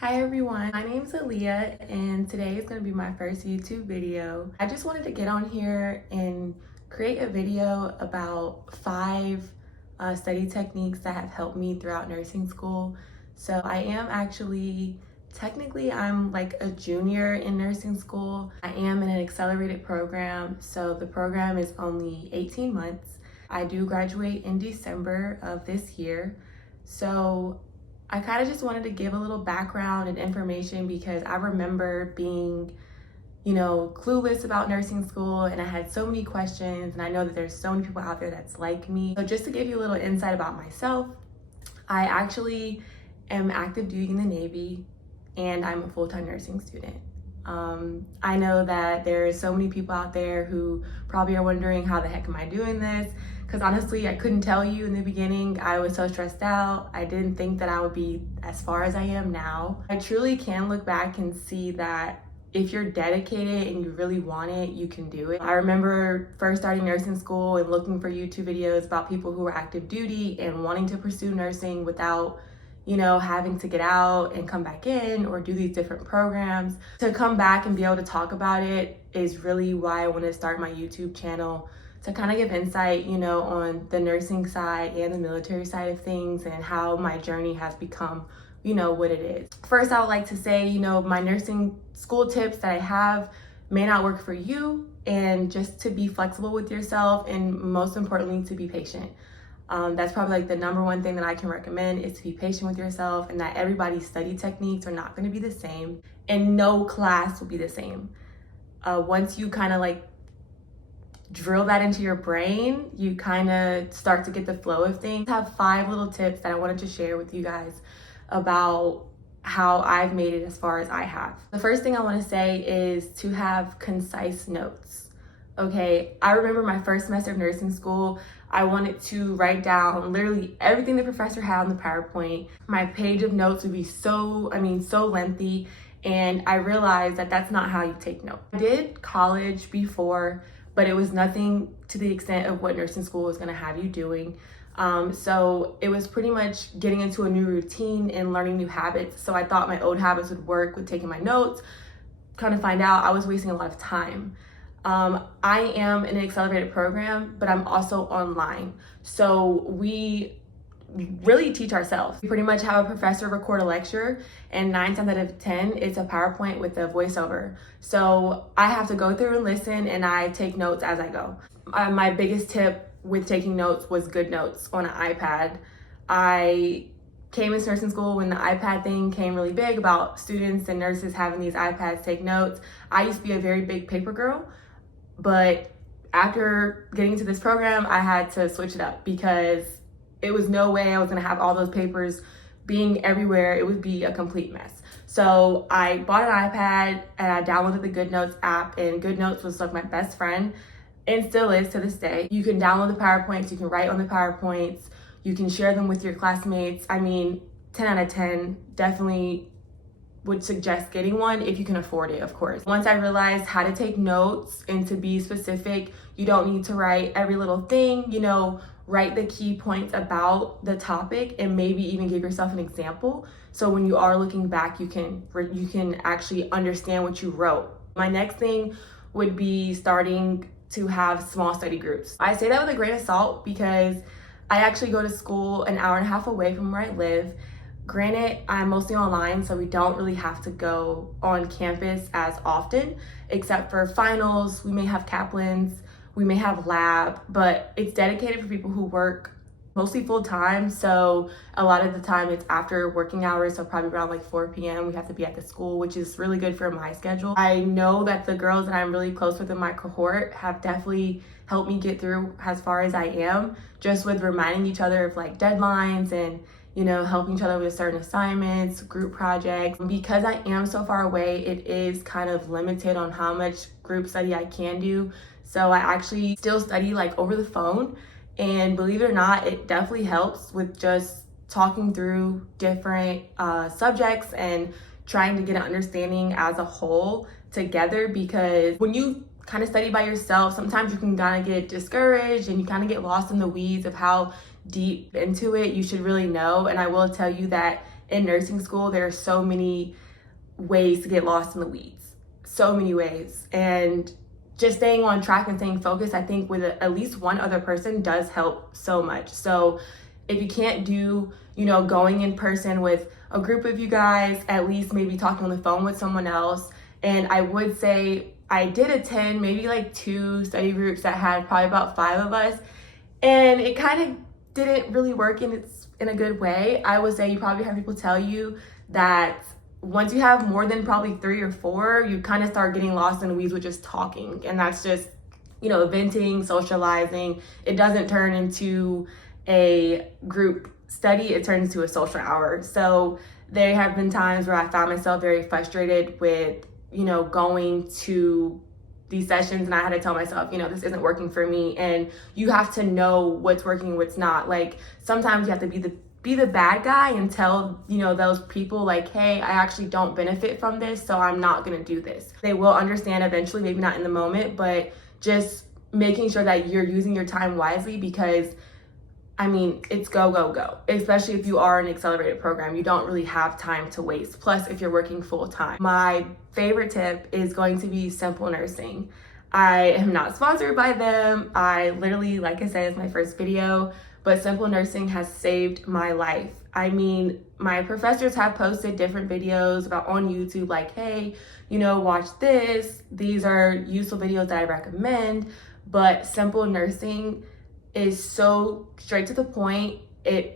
Hi everyone, my name is Aaliyah and today is going to be my first YouTube video. I just wanted to get on here and create a video about 5 study techniques that have helped me throughout nursing school. So I am technically I'm like a junior in nursing school. I am in an accelerated program, so the program is only 18 months. I do graduate in December of this year. So I kind of just wanted to give a little background and information because I remember being, clueless about nursing school and I had so many questions, and I know that there's so many people out there that's like me. So just to give you a little insight about myself, I actually am active duty in the Navy and I'm a full-time nursing student. I know that there's so many people out there who probably are wondering how the heck am I doing this? Because honestly, I couldn't tell you in the beginning. I was so stressed out. I didn't think that I would be as far as I am now. I truly can look back and see that if you're dedicated and you really want it, you can do it. I remember first starting nursing school and looking for YouTube videos about people who were active duty and wanting to pursue nursing without having to get out and come back in or do these different programs. To come back and be able to talk about it is really why I wanted to start my YouTube channel, to kind of give insight, on the nursing side and the military side of things and how my journey has become, what it is. First, I would like to say, my nursing school tips that I have may not work for you, and just to be flexible with yourself, and most importantly, to be patient. That's probably like the number one thing that I can recommend, is to be patient with yourself, and that everybody's study techniques are not going to be the same, and no class will be the same. Once you kind of like drill that into your brain, you kind of start to get the flow of things. I have 5 little tips that I wanted to share with you guys about how I've made it as far as I have. The first thing I want to say is to have concise notes. Okay, I remember my first semester of nursing school, I wanted to write down literally everything the professor had on the PowerPoint. My page of notes would be so lengthy, and I realized that that's not how you take notes. I did college before, but it was nothing to the extent of what nursing school was gonna have you doing. So it was pretty much getting into a new routine and learning new habits. So I thought my old habits would work with taking my notes. Kind of find out I was wasting a lot of time. I am in an accelerated program, but I'm also online. So we really teach ourselves. We pretty much have a professor record a lecture, and 9 times out of 10, it's a PowerPoint with a voiceover. So I have to go through and listen, and I take notes as I go. My biggest tip with taking notes was good notes on an iPad. I came into nursing school when the iPad thing came really big about students and nurses having these iPads to take notes. I used to be a very big paper girl, but after getting into this program, I had to switch it up because it was no way I was gonna have all those papers being everywhere. It would be a complete mess. So I bought an iPad and I downloaded the GoodNotes app, and GoodNotes was like my best friend and still is to this day. You can download the PowerPoints, you can write on the PowerPoints, you can share them with your classmates. I mean, 10 out of 10, definitely would suggest getting one if you can afford it, of course. Once I realized how to take notes and to be specific, you don't need to write every little thing, write the key points about the topic and maybe even give yourself an example. So when you are looking back, you can actually understand what you wrote. My next thing would be starting to have small study groups. I say that with a grain of salt because I actually go to school an hour and a half away from where I live. Granted, I'm mostly online, so we don't really have to go on campus as often, except for finals. We may have Kaplans, we may have lab, but it's dedicated for people who work mostly full time. So a lot of the time it's after working hours, so probably around like 4 p.m. we have to be at the school, which is really good for my schedule. I know that the girls that I'm really close with in my cohort have definitely helped me get through as far as I am, just with reminding each other of like deadlines and helping each other with certain assignments, group projects. Because I am so far away, it is kind of limited on how much group study I can do. So I actually still study like over the phone, and believe it or not, it definitely helps with just talking through different subjects and trying to get an understanding as a whole together. Because when you kind of study by yourself, sometimes you can kind of get discouraged and you kind of get lost in the weeds of how deep into it you should really know. And I will tell you that in nursing school, there are so many ways to get lost in the weeds, so many ways. And just staying on track and staying focused, I think with at least one other person does help so much. So if you can't do, going in person with a group of you guys, at least maybe talking on the phone with someone else. And I would say I did attend maybe like 2 study groups that had probably about 5 of us, and it kind of didn't really work in a good way. I would say you probably have people tell you that once you have more than probably 3 or 4, you kind of start getting lost in the weeds with just talking. And that's just, venting, socializing. It doesn't turn into a group study, it turns into a social hour. So there have been times where I found myself very frustrated with, going to these sessions, and I had to tell myself, this isn't working for me. And you have to know what's working, what's not. Like sometimes you have to be the bad guy and tell, those people like, hey, I actually don't benefit from this, so I'm not gonna do this. They will understand eventually, maybe not in the moment, but just making sure that you're using your time wisely, because it's go, go, go. Especially if you are an accelerated program, you don't really have time to waste. Plus, if you're working full time. My favorite tip is going to be Simple Nursing. I am not sponsored by them. I literally, like I said, it's my first video, but Simple Nursing has saved my life. My professors have posted different videos on YouTube, like, hey, watch this. These are useful videos that I recommend, but Simple Nursing is so straight to the point.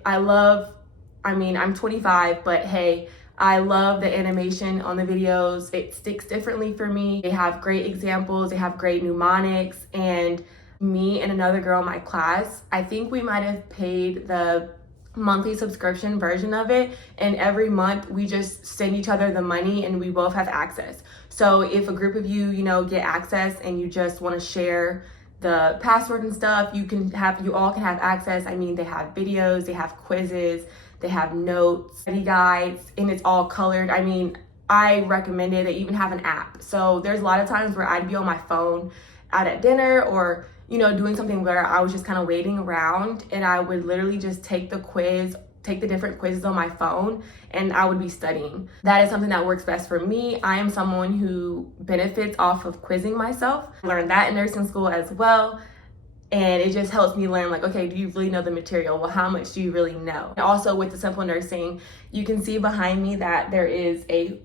I'm 25, but hey, I love the animation on the videos. It sticks differently for me. They have great examples, they have great mnemonics, and me and another girl in my class, I think we might have paid the monthly subscription version of it, and every month we just send each other the money and we both have access. So if a group of you, get access and you just want to share the password and stuff, you all can have access. They have videos, they have quizzes, they have notes, study guides, and it's all colored. I recommend it. They even have an app. So there's a lot of times where I'd be on my phone out at dinner or, doing something where I was just kind of waiting around, and I would literally just take the different quizzes on my phone, and I would be studying. That is something that works best for me. I am someone who benefits off of quizzing myself. I learned that in nursing school as well. And it just helps me learn, like, okay, do you really know the material? Well, how much do you really know? And also with the Simple Nursing, you can see behind me that there is a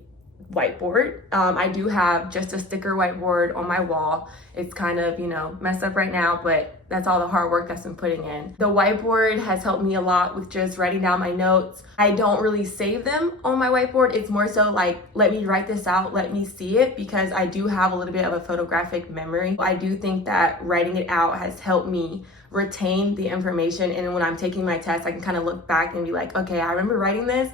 whiteboard. I do have just a sticker whiteboard on my wall. It's kind of, messed up right now, but that's all the hard work that's been putting in. The whiteboard has helped me a lot with just writing down my notes. I don't really save them on my whiteboard. It's more so like, let me write this out, let me see it, because I do have a little bit of a photographic memory. I do think that writing it out has helped me retain the information, and when I'm taking my test, I can kind of look back and be like, okay, I remember writing this.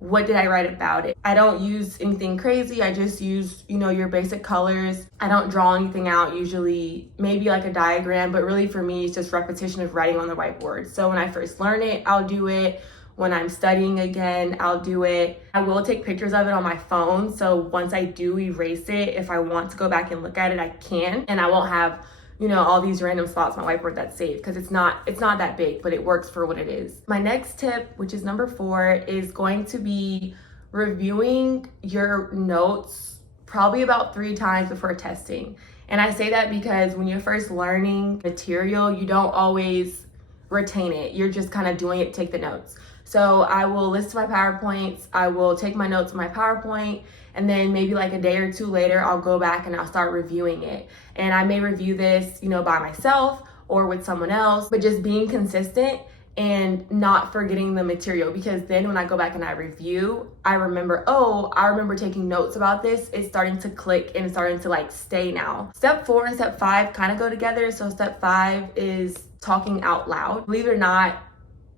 What did I write about it? I don't use anything crazy. I just use, your basic colors. I don't draw anything out usually, maybe like a diagram, but really for me, it's just repetition of writing on the whiteboard. So when I first learn it, I'll do it. When I'm studying again, I'll do it. I will take pictures of it on my phone. So once I do erase it, if I want to go back and look at it, I can. And I won't have all these random spots on my whiteboard that's saved, because it's not that big, but it works for what it is. My next tip, which is number 4, is going to be reviewing your notes probably about 3 times before testing. And I say that because when you're first learning material, you don't always retain it. You're just kind of doing it, take the notes. So I will listen to my PowerPoints, I will take my notes in my PowerPoint, and then maybe like a day or 2 later, I'll go back and I'll start reviewing it. And I may review this, by myself or with someone else, but just being consistent and not forgetting the material, because then when I go back and I review, I remember, I remember taking notes about this. It's starting to click and it's starting to stay now. Step 4 and step 5 kind of go together. So step 5 is talking out loud. Believe it or not,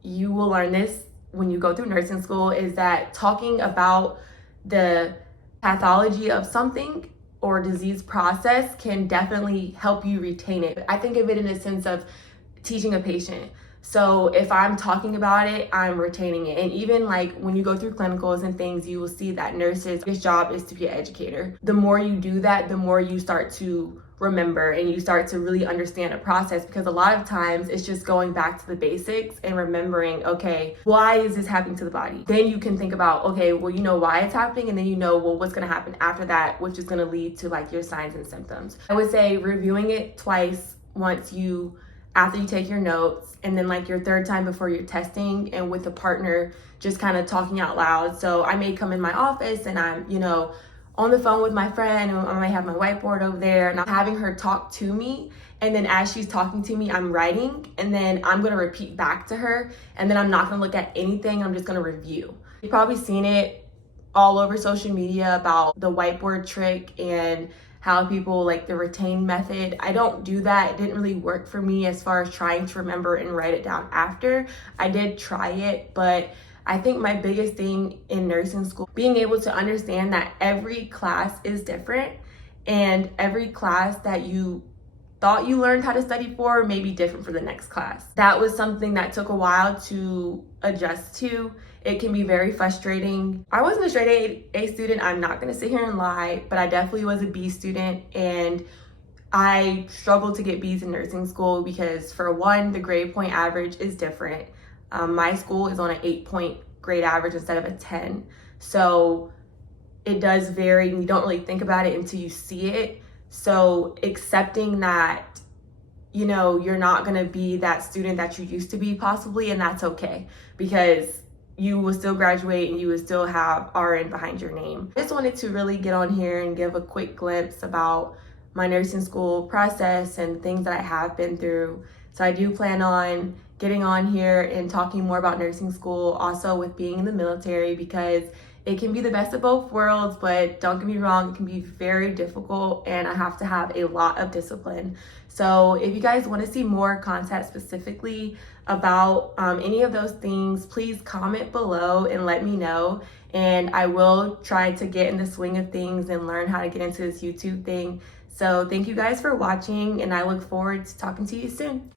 you will learn this when you go through nursing school, is that talking about the pathology of something or disease process can definitely help you retain it. I think of it in a sense of teaching a patient. So if I'm talking about it, I'm retaining it. And even when you go through clinicals and things, you will see that nurses' biggest job is to be an educator. The more you do that, the more you start to remember and you start to really understand a process, because a lot of times it's just going back to the basics and remembering, okay, why is this happening to the body? Then you can think about, okay, well, you know why it's happening, and then you know, well, what's going to happen after that, which is going to lead to like your signs and symptoms. I would say reviewing it twice, after you take your notes, and then like your third time before you're testing, and with a partner just kind of talking out loud. So I may come in my office and I'm, on the phone with my friend, and I might have my whiteboard over there, and I'm having her talk to me. And then as she's talking to me, I'm writing, and then I'm gonna repeat back to her, and then I'm not gonna look at anything, I'm just gonna review. You've probably seen it all over social media about the whiteboard trick and how people like the retain method. I don't do that. It didn't really work for me as far as trying to remember and write it down after. I did try it, but I think my biggest thing in nursing school, being able to understand that every class is different, and every class that you thought you learned how to study for may be different for the next class. That was something that took a while to adjust to. It can be very frustrating. I wasn't a straight A student, I'm not gonna sit here and lie, but I definitely was a B student, and I struggled to get B's in nursing school because, for one, the grade point average is different. My school is on an 8-point grade average instead of a 10. So it does vary, and you don't really think about it until you see it. So accepting that, you're not gonna be that student that you used to be possibly, and that's okay, because you will still graduate and you will still have RN behind your name. I just wanted to really get on here and give a quick glimpse about my nursing school process and things that I have been through. So I do plan on getting on here and talking more about nursing school, also with being in the military, because it can be the best of both worlds, but don't get me wrong, it can be very difficult, and I have to have a lot of discipline. So if you guys want to see more content specifically about any of those things, please comment below and let me know, and I will try to get in the swing of things and learn how to get into this YouTube thing. So thank you guys for watching, and I look forward to talking to you soon.